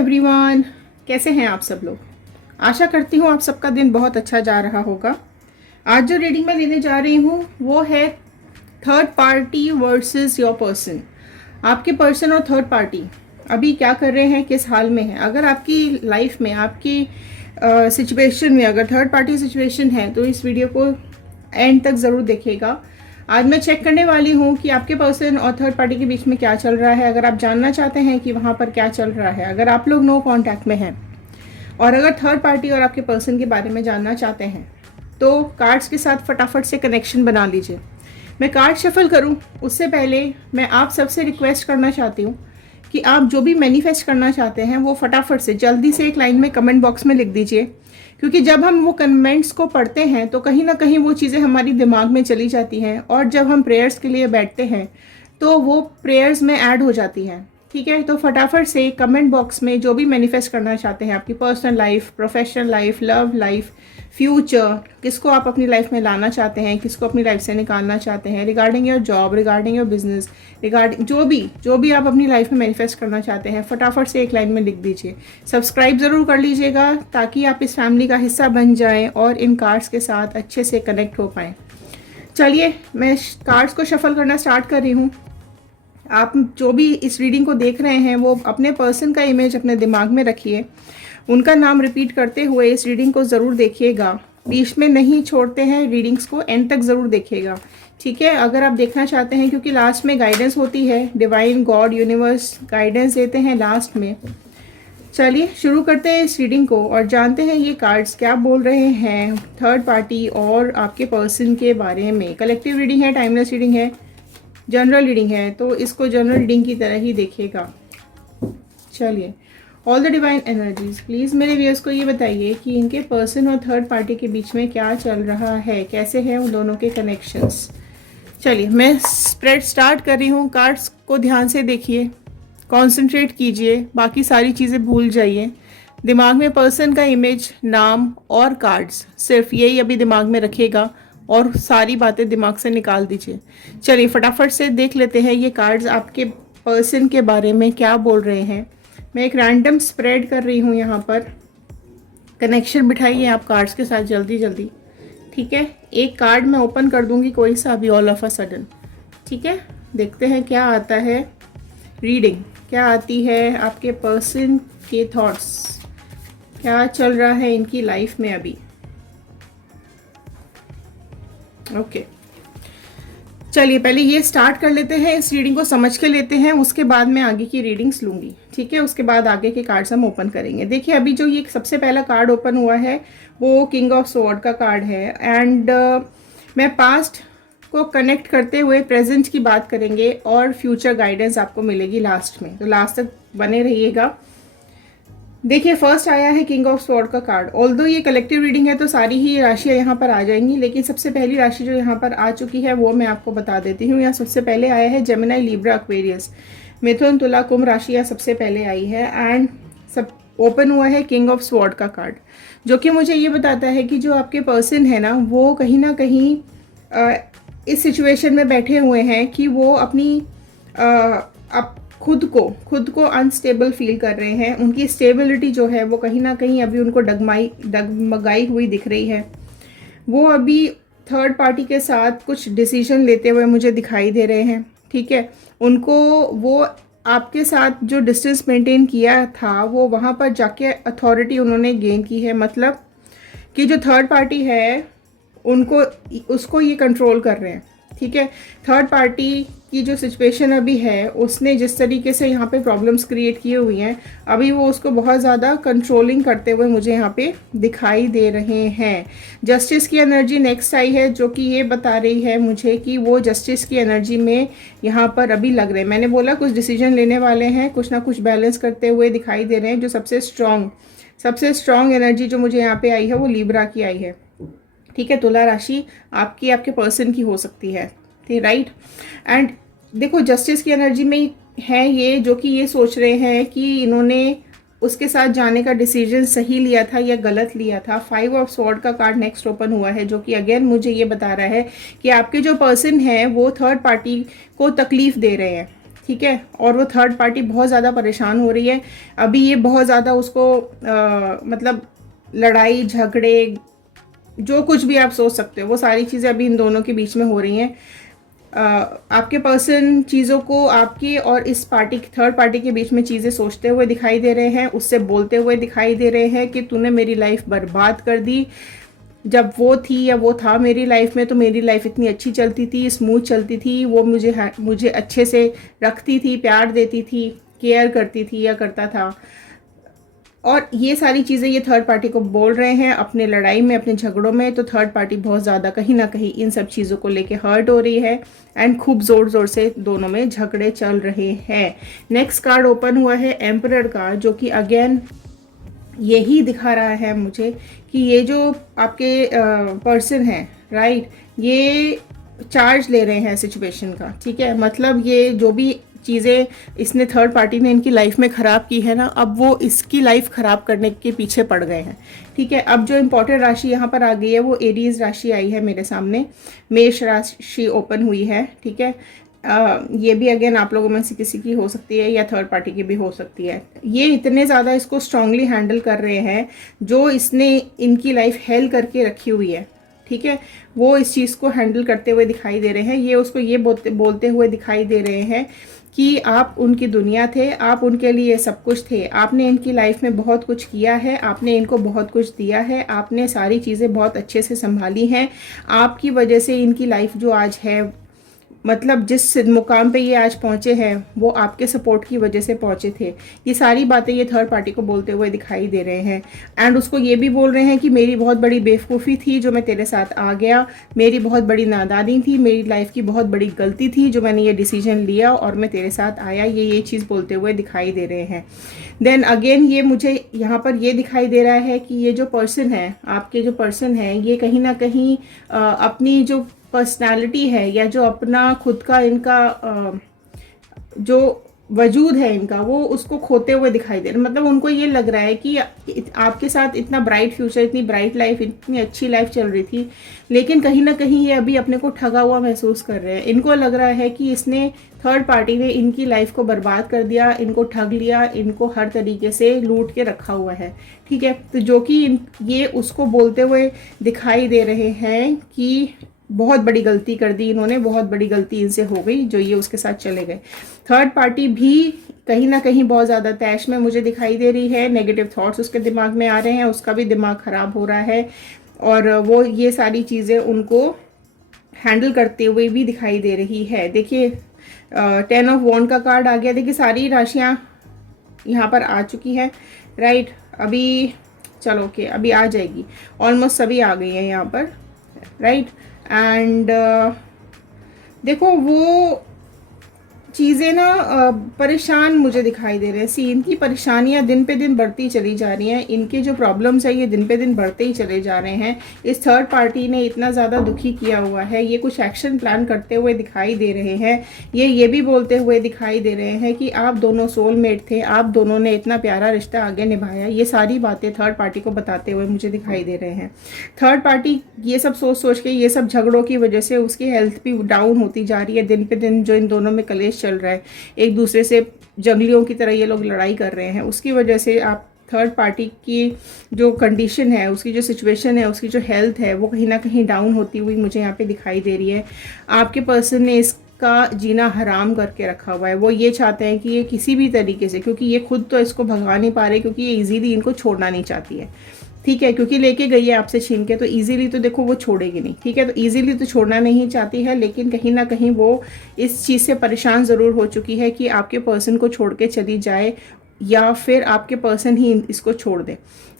Everyone, कैसे हैं आप सब लोग। आशा करती हूँ आप सबका दिन बहुत अच्छा जा रहा होगा। आज जो रीडिंग मैं लेने जा रही हूँ वो है third party versus your person. आपके पर्सन और थर्ड पार्टी अभी क्या कर रहे हैं, किस हाल में है। अगर आपकी लाइफ में, आपकी सिचुएशन में अगर थर्ड पार्टी सिचुएशन है तो इस वीडियो को एंड तक ज़रूर देखिएगा। आज मैं चेक करने वाली हूँ कि आपके पर्सन और थर्ड पार्टी के बीच में क्या चल रहा है। अगर आप जानना चाहते हैं कि वहाँ पर क्या चल रहा है, अगर आप लोग नो कांटेक्ट में हैं और अगर थर्ड पार्टी और आपके पर्सन के बारे में जानना चाहते हैं तो कार्ड्स के साथ फटाफट से कनेक्शन बना लीजिए। मैं कार्ड शफल करूँ उससे पहले मैं आप सबसे रिक्वेस्ट करना चाहती हूँ कि आप जो भी मैनिफेस्ट करना चाहते हैं वो फटाफट से जल्दी से एक लाइन में कमेंट बॉक्स में लिख दीजिए, क्योंकि जब हम वो कमेंट्स को पढ़ते हैं तो कहीं ना कहीं वो चीज़ें हमारी दिमाग में चली जाती हैं और जब हम प्रेयर्स के लिए बैठते हैं तो वो प्रेयर्स में ऐड हो जाती हैं। ठीक है, तो फटाफट से कमेंट बॉक्स में जो भी मैनिफेस्ट करना चाहते हैं, आपकी personal life, professional life, love life, future, किसको आप अपनी लाइफ में लाना चाहते हैं, किसको अपनी लाइफ से निकालना चाहते हैं, regarding your job, regarding your business, regarding जो भी आप अपनी लाइफ में मैनिफेस्ट करना चाहते हैं, फटाफट से एक लाइन में लिख दीजिए। सब्सक्राइब ज़रूर कर लीजिएगा ताकि आप इस फैमिली का हिस्सा बन जाएं और इन कार्ड्स के साथ अच्छे से कनेक्ट हो पाएँ। चलिए मैं कार्ड्स को शफल करना स्टार्ट कर रही हूँ। आप जो भी इस रीडिंग को देख रहे हैं वो अपने पर्सन का इमेज अपने दिमाग में रखिए, उनका नाम रिपीट करते हुए इस रीडिंग को ज़रूर देखिएगा। बीच में नहीं छोड़ते हैं रीडिंग्स को, एंड तक ज़रूर देखिएगा। ठीक है, अगर आप देखना चाहते हैं, क्योंकि लास्ट में गाइडेंस होती है, डिवाइन गॉड यूनिवर्स गाइडेंस देते हैं लास्ट में। चलिए शुरू करते हैं इस रीडिंग को और जानते हैं ये कार्ड्स क्या बोल रहे हैं थर्ड पार्टी और आपके पर्सन के बारे में। कलेक्टिव रीडिंग है, टाइमलेस रीडिंग है, जनरल रीडिंग है, तो इसको जनरल रीडिंग की तरह ही देखिएगा। चलिए, all the divine energies please मेरे व्यूअर्स को ये बताइए कि इनके पर्सन और थर्ड पार्टी के बीच में क्या चल रहा है, कैसे हैं उन दोनों के कनेक्शंस। चलिए मैं स्प्रेड स्टार्ट कर रही हूँ। कार्ड्स को ध्यान से देखिए, कॉन्सेंट्रेट कीजिए, बाकी सारी चीज़ें भूल जाइए। दिमाग में पर्सन का इमेज, नाम और कार्ड्स, सिर्फ यही अभी दिमाग में रखिएगा और सारी बातें दिमाग से निकाल दीजिए। चलिए फटाफट से देख लेते हैं ये कार्ड्स आपके पर्सन के बारे में क्या बोल रहे हैं। मैं एक रैंडम स्प्रेड कर रही हूँ यहाँ पर। कनेक्शन बिठाइए आप कार्ड्स के साथ जल्दी जल्दी। ठीक है, एक कार्ड मैं ओपन कर दूँगी कोई सा अभी ऑल ऑफ अ सडन। ठीक है, देखते हैं क्या आता है। रीडिंग क्या आती है आपके पर्सन के थॉट्स, क्या चल रहा है इनकी लाइफ में अभी। ओके चलिए पहले ये स्टार्ट कर लेते हैं, इस रीडिंग को समझ के लेते हैं, उसके बाद मैं आगे की रीडिंग्स लूँगी। ठीक है, उसके बाद आगे के कार्ड्स हम ओपन करेंगे। देखिए अभी जो ये सबसे पहला कार्ड ओपन हुआ है वो किंग ऑफ स्वॉर्ड का कार्ड है एंड मैं पास्ट को कनेक्ट करते हुए प्रेजेंट की बात करेंगे और फ्यूचर गाइडेंस आपको मिलेगी लास्ट में, तो लास्ट तक बने रहिएगा। देखिए फर्स्ट आया है किंग ऑफ स्वॉर्ड का कार्ड। ऑल्दो ये कलेक्टिव रीडिंग है तो सारी ही राशियाँ यहाँ पर आ जाएंगी, लेकिन सबसे पहली राशि जो यहाँ पर आ चुकी है वो मैं आपको बता देती हूँ। यहाँ सबसे पहले आया है जेमिनी, लिब्रा, एक्वेरियस, मिथुन, तुला, कुंभ राशि यहाँ सबसे पहले आई है एंड सब ओपन हुआ है किंग ऑफ स्वॉर्ड का कार्ड, जो कि मुझे ये बताता है कि जो आपके पर्सन है ना वो कहीं ना कहीं इस सिचुएशन में बैठे हुए हैं कि वो अपनी खुद को अनस्टेबल फील कर रहे हैं। उनकी स्टेबिलिटी जो है वो कहीं ना कहीं अभी उनको डगमगाई हुई दिख रही है। वो अभी थर्ड पार्टी के साथ कुछ डिसीजन लेते हुए मुझे दिखाई दे रहे हैं। ठीक है, उनको वो आपके साथ जो डिस्टेंस मेंटेन किया था वो वहाँ पर जाके अथॉरिटी उन्होंने गेन की है, मतलब कि जो थर्ड पार्टी है उनको उसको ये कंट्रोल कर रहे हैं। ठीक है, थर्ड पार्टी की जो सिचुएशन अभी है उसने जिस तरीके से यहाँ पे प्रॉब्लम्स क्रिएट किए हुई हैं, अभी वो उसको बहुत ज़्यादा कंट्रोलिंग करते हुए मुझे यहाँ पे दिखाई दे रहे हैं। जस्टिस की एनर्जी नेक्स्ट आई है, जो कि ये बता रही है मुझे कि वो जस्टिस की एनर्जी में यहाँ पर अभी लग रहे हैं। मैंने बोला कुछ डिसीजन लेने वाले हैं, कुछ ना कुछ बैलेंस करते हुए दिखाई दे रहे हैं। जो सबसे स्ट्रॉन्ग एनर्जी जो मुझे यहाँ पे आई है वो लिब्रा की आई है। ठीक है, तुला राशि आपके पर्सन की हो सकती है। ठीक, राइट। एंड देखो जस्टिस की एनर्जी में है ये, जो कि ये सोच रहे हैं कि इन्होंने उसके साथ जाने का डिसीजन सही लिया था या गलत लिया था। 5 ऑफ स्वॉर्ड का कार्ड नेक्स्ट ओपन हुआ है, जो कि अगेन मुझे ये बता रहा है कि आपके जो पर्सन है वो थर्ड पार्टी को तकलीफ दे रहे हैं। ठीक है, और वो थर्ड पार्टी बहुत ज़्यादा परेशान हो रही है अभी। ये बहुत ज़्यादा उसको मतलब लड़ाई झगड़े जो कुछ भी आप सोच सकते हो वो सारी चीज़ें अभी इन दोनों के बीच में हो रही हैं। आपके पर्सन चीज़ों को आपकी और इस पार्टी थर्ड पार्टी के बीच में चीज़ें सोचते हुए दिखाई दे रहे हैं, उससे बोलते हुए दिखाई दे रहे हैं कि तूने मेरी लाइफ बर्बाद कर दी। जब वो थी या वो था मेरी लाइफ में तो मेरी लाइफ इतनी अच्छी चलती थी, स्मूथ चलती थी, वो मुझे अच्छे से रखती थी, प्यार देती थी, केयर करती थी या करता था। और ये सारी चीज़ें ये थर्ड पार्टी को बोल रहे हैं अपने लड़ाई में, अपने झगड़ों में। तो थर्ड पार्टी बहुत ज़्यादा कहीं ना कहीं इन सब चीज़ों को लेके हर्ट हो रही है एंड खूब ज़ोर ज़ोर से दोनों में झगड़े चल रहे हैं। नेक्स्ट कार्ड ओपन हुआ है एम्परर का, जो कि अगेन यही दिखा रहा है मुझे कि ये जो आपके पर्सन है, राइट, ये चार्ज ले रहे हैं सिचुएशन का। ठीक है, मतलब ये जो भी चीज़ें इसने थर्ड पार्टी ने इनकी लाइफ में ख़राब की है ना, अब वो इसकी लाइफ ख़राब करने के पीछे पड़ गए हैं। ठीक है, अब जो इम्पोर्टेंट राशि यहाँ पर आ गई है वो एरीज राशि आई है मेरे सामने, मेष राशि ओपन हुई है। ठीक है, ये भी अगेन आप लोगों में से किसी की हो सकती है या थर्ड पार्टी की भी हो सकती है। ये इतने ज़्यादा इसको स्ट्रांगली हैंडल कर रहे हैं, जो इसने इनकी लाइफ हेल करके रखी हुई है। ठीक है, वो इस चीज़ को हैंडल करते हुए दिखाई दे रहे हैं। ये उसको ये बोलते हुए दिखाई दे रहे हैं कि आप उनकी दुनिया थे, आप उनके लिए सब कुछ थे, आपने इनकी लाइफ में बहुत कुछ किया है, आपने इनको बहुत कुछ दिया है, आपने सारी चीज़ें बहुत अच्छे से संभाली हैं। आपकी वजह से इनकी लाइफ जो आज है, मतलब जिस मुकाम पे ये आज पहुँचे हैं, वो आपके सपोर्ट की वजह से पहुँचे थे। ये सारी बातें ये थर्ड पार्टी को बोलते हुए दिखाई दे रहे हैं एंड उसको ये भी बोल रहे हैं कि मेरी बहुत बड़ी बेवकूफ़ी थी जो मैं तेरे साथ आ गया, मेरी बहुत बड़ी नादानी थी, मेरी लाइफ की बहुत बड़ी गलती थी जो मैंने ये डिसीजन लिया और मैं तेरे साथ आया। ये चीज़ बोलते हुए दिखाई दे रहे हैं। देन अगेन ये मुझे यहाँ पर ये दिखाई दे रहा है कि ये जो पर्सन है, आपके जो पर्सन है, ये कहीं ना कहीं अपनी जो पर्सनालिटी है या जो अपना खुद का इनका जो वजूद है इनका, वो उसको खोते हुए दिखाई दे रहा है। मतलब उनको ये लग रहा है कि आपके साथ इतना ब्राइट फ्यूचर, इतनी ब्राइट लाइफ, इतनी अच्छी लाइफ चल रही थी, लेकिन कहीं ना कहीं ये अभी अपने को ठगा हुआ महसूस कर रहे हैं। इनको लग रहा है कि इसने थर्ड पार्टी ने इनकी लाइफ को बर्बाद कर दिया, इनको ठग लिया, इनको हर तरीके से लूट के रखा हुआ है। ठीक है, तो जो कि ये उसको बोलते हुए दिखाई दे रहे हैं कि बहुत बड़ी गलती कर दी इन्होंने, बहुत बड़ी गलती इनसे हो गई जो ये उसके साथ चले गए। थर्ड पार्टी भी कहीं ना कहीं बहुत ज़्यादा तैश में मुझे दिखाई दे रही है, नेगेटिव थॉट्स उसके दिमाग में आ रहे हैं, उसका भी दिमाग ख़राब हो रहा है और वो ये सारी चीज़ें उनको हैंडल करते हुए भी दिखाई दे रही है। देखिए 10 ऑफ वॉन्ड का कार्ड आ गया। देखिए सारी राशियाँ यहाँ पर आ चुकी है, राइट। अभी चलो ओके, अभी आ जाएगी, ऑलमोस्ट सभी आ गई है यहाँ पर, राइट। एंड देखो वो चीज़ें ना परेशान मुझे दिखाई दे रहे हैं। सी इनकी परेशानियां दिन पे दिन बढ़ती चली जा रही हैं, इनके जो प्रॉब्लम्स है ये दिन पे दिन बढ़ते ही चले जा रहे हैं। इस थर्ड पार्टी ने इतना ज़्यादा दुखी किया हुआ है, ये कुछ एक्शन प्लान करते हुए दिखाई दे रहे हैं। ये भी बोलते हुए दिखाई दे रहे हैं कि आप दोनों सोलमेट थे, आप दोनों ने इतना प्यारा रिश्ता आगे निभाया। ये सारी बातें थर्ड पार्टी को बताते हुए मुझे दिखाई दे रहे हैं। थर्ड पार्टी ये सब सोच के, ये सब झगड़ों की वजह से उसकी हेल्थ भी डाउन होती जा रही है दिन पे दिन। जो इन दोनों में कलेश चल रहा है, एक दूसरे से जंगलियों की तरह ये लोग लड़ाई कर रहे हैं, उसकी वजह से आप थर्ड पार्टी की जो कंडीशन है, उसकी जो सिचुएशन है, उसकी जो हेल्थ है, वो कहीं ना कहीं डाउन होती हुई मुझे यहाँ पे दिखाई दे रही है। आपके पर्सन ने इसका जीना हराम करके रखा हुआ है। वो ये चाहते हैं कि ये किसी भी तरीके से, क्योंकि ये खुद तो इसको भगा नहीं पा रहे, क्योंकि ये इजीली इनको छोड़ना नहीं चाहती है। ठीक है, क्योंकि लेके गई है आपसे छीन के, तो इजीली तो देखो वो छोड़ेगी नहीं। ठीक है, तो इजीली तो छोड़ना नहीं चाहती है, लेकिन कहीं ना कहीं वो इस चीज़ से परेशान ज़रूर हो चुकी है कि आपके पर्सन को छोड़ के चली जाए या फिर आपके पर्सन ही इसको छोड़ दे।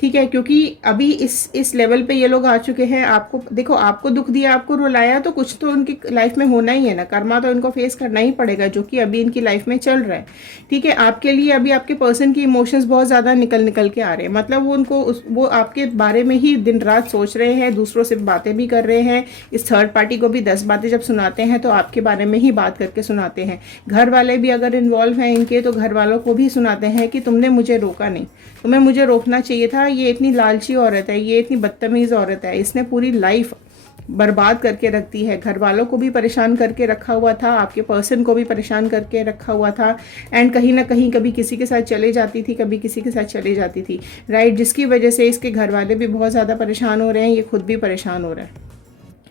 ठीक है, क्योंकि अभी इस लेवल पे ये लोग आ चुके हैं। आपको देखो, आपको दुख दिया, आपको रुलाया, तो कुछ तो उनकी लाइफ में होना ही है ना, कर्मा तो इनको फेस करना ही पड़ेगा, जो कि अभी इनकी लाइफ में चल रहा है। ठीक है, आपके लिए अभी आपके पर्सन की इमोशंस बहुत ज़्यादा निकल के आ रहे हैं। मतलब वो आपके बारे में ही दिन रात सोच रहे हैं, दूसरों से बातें भी कर रहे हैं। इस थर्ड पार्टी को भी 10 बातें जब सुनाते हैं तो आपके बारे में ही बात करके सुनाते हैं। घर वाले भी अगर इन्वॉल्व हैं इनके, तो घर वालों को भी सुनाते हैं कि तुमने मुझे रोका नहीं, तुम्हें मुझे रोकना चाहिए था, ये इतनी लालची औरत है, ये इतनी बदतमीज़ औरत है, इसने पूरी लाइफ बर्बाद करके रखती है, घर वालों को भी परेशान करके रखा हुआ था, आपके पर्सन को भी परेशान करके रखा हुआ था, एंड कहीं ना कहीं कभी किसी के साथ चले जाती थी, कभी किसी के साथ चले जाती थी, राइट, जिसकी वजह से इसके घर वाले भी बहुत ज़्यादा परेशान हो रहे हैं, ये खुद भी परेशान हो रहा है,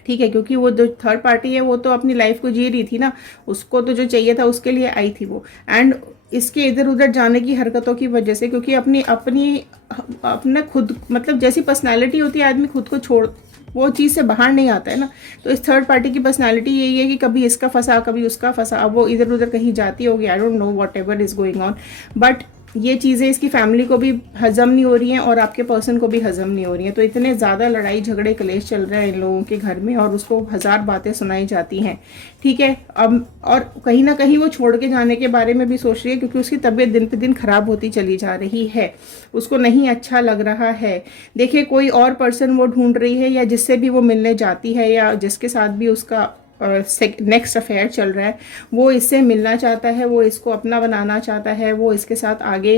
ठीक है, क्योंकि वो जो थर्ड पार्टी है वो तो अपनी लाइफ को जी रही थी ना, उसको तो जो चाहिए था उसके लिए आई थी वो, एंड इसके इधर उधर जाने की हरकतों की वजह से, क्योंकि अपनी अपनी अपना खुद मतलब जैसी पर्सनालिटी होती है, आदमी खुद को छोड़ वो चीज़ से बाहर नहीं आता है ना, तो इस थर्ड पार्टी की पर्सनालिटी यही है कि कभी इसका फंसा कभी उसका फंसा, अब वो इधर उधर कहीं जाती होगी, I don't know what ever is going on, but ये चीज़ें इसकी फैमिली को भी हजम नहीं हो रही हैं और आपके पर्सन को भी हजम नहीं हो रही हैं, तो इतने ज़्यादा लड़ाई झगड़े कलेश चल रहे हैं इन लोगों के घर में और उसको हज़ार बातें सुनाई जाती हैं, ठीक है। अब और कहीं ना कहीं वो छोड़ के जाने के बारे में भी सोच रही है, क्योंकि उसकी तबीयत दिन पे दिन खराब होती चली जा रही है, उसको नहीं अच्छा लग रहा है। देखिए, कोई और पर्सन वो ढूंढ रही है, या जिससे भी वो मिलने जाती है, या जिसके साथ भी उसका नेक्स्ट अफेयर चल रहा है, वो इससे मिलना चाहता है, वो इसको अपना बनाना चाहता है, वो इसके साथ आगे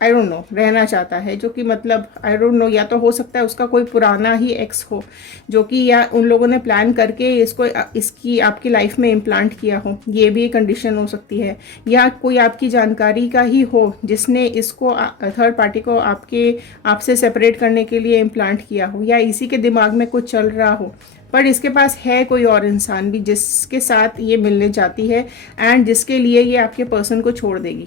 आई डोंट नो रहना चाहता है, जो कि मतलब आई डोंट नो, या तो हो सकता है उसका कोई पुराना ही एक्स हो, जो कि या उन लोगों ने प्लान करके इसको इसकी आपकी लाइफ में इम्प्लांट किया हो, ये भी एक कंडीशन हो सकती है, या कोई आपकी जानकारी का ही हो जिसने इसको थर्ड पार्टी को आपसे सेपरेट करने के लिए इम्प्लांट किया हो, या इसी के दिमाग में कुछ चल रहा हो, पर इसके पास है कोई और इंसान भी जिसके साथ ये मिलने जाती है, एंड जिसके लिए ये आपके पर्सन को छोड़ देगी,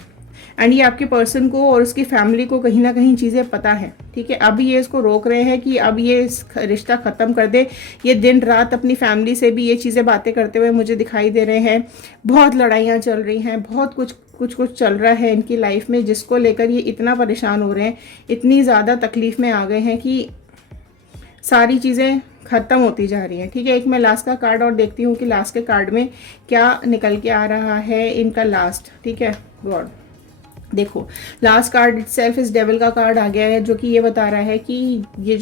एंड ये आपके पर्सन को और उसकी फैमिली को कहीं ना कहीं चीज़ें पता है, ठीक है। अब ये इसको रोक रहे हैं कि अब ये रिश्ता ख़त्म कर दे, ये दिन रात अपनी फैमिली से भी ये चीज़ें बातें करते हुए मुझे दिखाई दे रहे हैं, बहुत लड़ाइयाँ चल रही हैं, बहुत कुछ चल रहा है इनकी लाइफ में, जिसको लेकर ये इतना परेशान हो रहे हैं, इतनी ज़्यादा तकलीफ़ में आ गए हैं कि सारी चीज़ें ख़त्म होती जा रही हैं, ठीक है। एक मैं लास्ट का कार्ड और देखती हूँ कि लास्ट के कार्ड में क्या निकल के आ रहा है इनका लास्ट, ठीक है। गॉड, देखो लास्ट कार्ड इटसेल्फ इस डेविल का कार्ड आ गया है, जो कि ये बता रहा है कि ये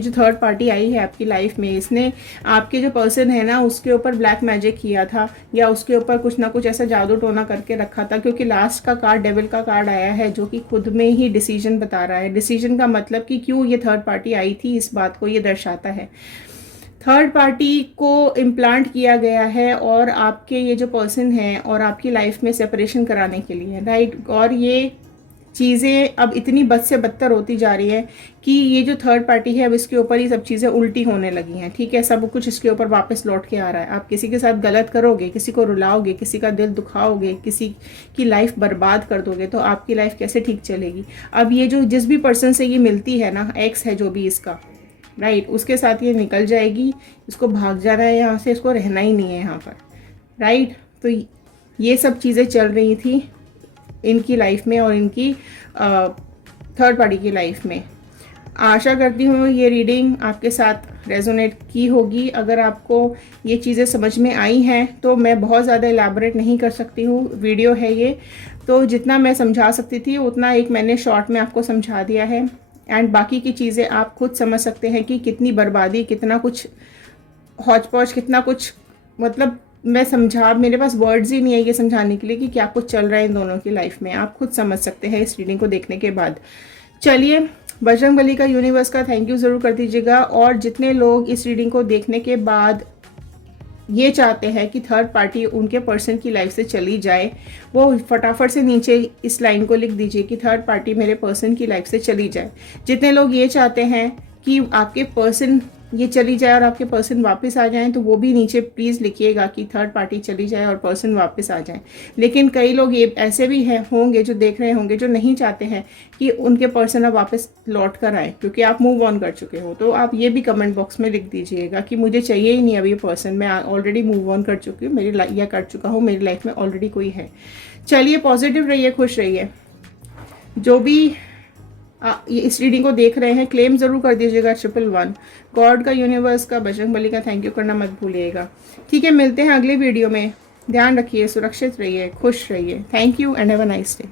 जो थर्ड पार्टी आई है आपकी लाइफ में, इसने आपके जो पर्सन है ना उसके ऊपर ब्लैक मैजिक किया था, या उसके ऊपर कुछ ना कुछ ऐसा जादू टोना करके रखा था, क्योंकि लास्ट का कार्ड डेविल का कार्ड आया है, जो कि खुद में ही डिसीजन बता रहा है। डिसीजन का मतलब कि क्यों ये थर्ड पार्टी आई थी, इस बात को ये दर्शाता है। थर्ड पार्टी को इम्प्लांट किया गया है और आपके ये जो पर्सन है और आपकी लाइफ में सेपरेशन कराने के लिए, राइट। और ये चीज़ें अब इतनी बद से बदतर होती जा रही है कि ये जो थर्ड पार्टी है अब इसके ऊपर ही सब चीज़ें उल्टी होने लगी हैं, ठीक है। सब कुछ इसके ऊपर वापस लौट के आ रहा है। आप किसी के साथ गलत करोगे, किसी को रुलाओगे, किसी का दिल दुखाओगे, किसी की लाइफ बर्बाद कर दोगे, तो आपकी लाइफ कैसे ठीक चलेगी। अब ये जो जिस भी पर्सन से ये मिलती है ना, एक्स है जो भी इसका, राइट, उसके साथ ये निकल जाएगी, इसको भाग जाना है यहाँ से, इसको रहना ही नहीं है यहाँ पर, राइट। तो ये सब चीज़ें चल रही थी इनकी लाइफ में और इनकी थर्ड पार्टी की लाइफ में। आशा करती हूँ ये रीडिंग आपके साथ रेजोनेट की होगी। अगर आपको ये चीज़ें समझ में आई हैं तो मैं बहुत ज़्यादा एलैबोरेट नहीं कर सकती हूँ, वीडियो है ये, तो जितना मैं समझा सकती थी उतना एक मैंने शॉर्ट में आपको समझा दिया है, एंड बाकी की चीज़ें आप खुद समझ सकते हैं कि कितनी बर्बादी, कितना कुछ हौच पौच, कितना कुछ, मतलब मैं समझा, मेरे पास वर्ड्स ही नहीं है ये समझाने के लिए कि क्या कुछ चल रहा है इन दोनों की लाइफ में। आप खुद समझ सकते हैं इस रीडिंग को देखने के बाद। चलिए, बजरंगबली का, यूनिवर्स का थैंक यू ज़रूर कर दीजिएगा। और जितने लोग इस रीडिंग को देखने के बाद ये चाहते हैं कि थर्ड पार्टी उनके पर्सन की लाइफ से चली जाए, वो फटाफट से नीचे इस लाइन को लिख दीजिए कि थर्ड पार्टी मेरे पर्सन की लाइफ से चली जाए। जितने लोग ये चाहते हैं कि आपके पर्सन ये चली जाए और आपके पर्सन वापस आ जाएं, तो वो भी नीचे प्लीज़ लिखिएगा कि थर्ड पार्टी चली जाए और पर्सन वापस आ जाए। लेकिन कई लोग ये ऐसे भी हैं होंगे जो देख रहे होंगे जो नहीं चाहते हैं कि उनके पर्सन अब वापस लौट कर आए, क्योंकि आप मूव ऑन कर चुके हो। तो आप ये भी कमेंट बॉक्स में लिख दीजिएगा कि मुझे चाहिए ही नहीं अब ये पर्सन, मैं ऑलरेडी मूव ऑन कर चुकी हूँ, या कर चुका हूँ, मेरी लाइफ में ऑलरेडी कोई है। चलिए, पॉजिटिव रहिए, खुश रहिए। जो भी ये इस रीडिंग को देख रहे हैं, क्लेम ज़रूर कर दीजिएगा 111। गॉड का, यूनिवर्स का, बजरंगबली का थैंक यू करना मत भूलिएगा। ठीक है, मिलते हैं अगले वीडियो में। ध्यान रखिए, सुरक्षित रहिए, खुश रहिए। Thank you and have a nice day.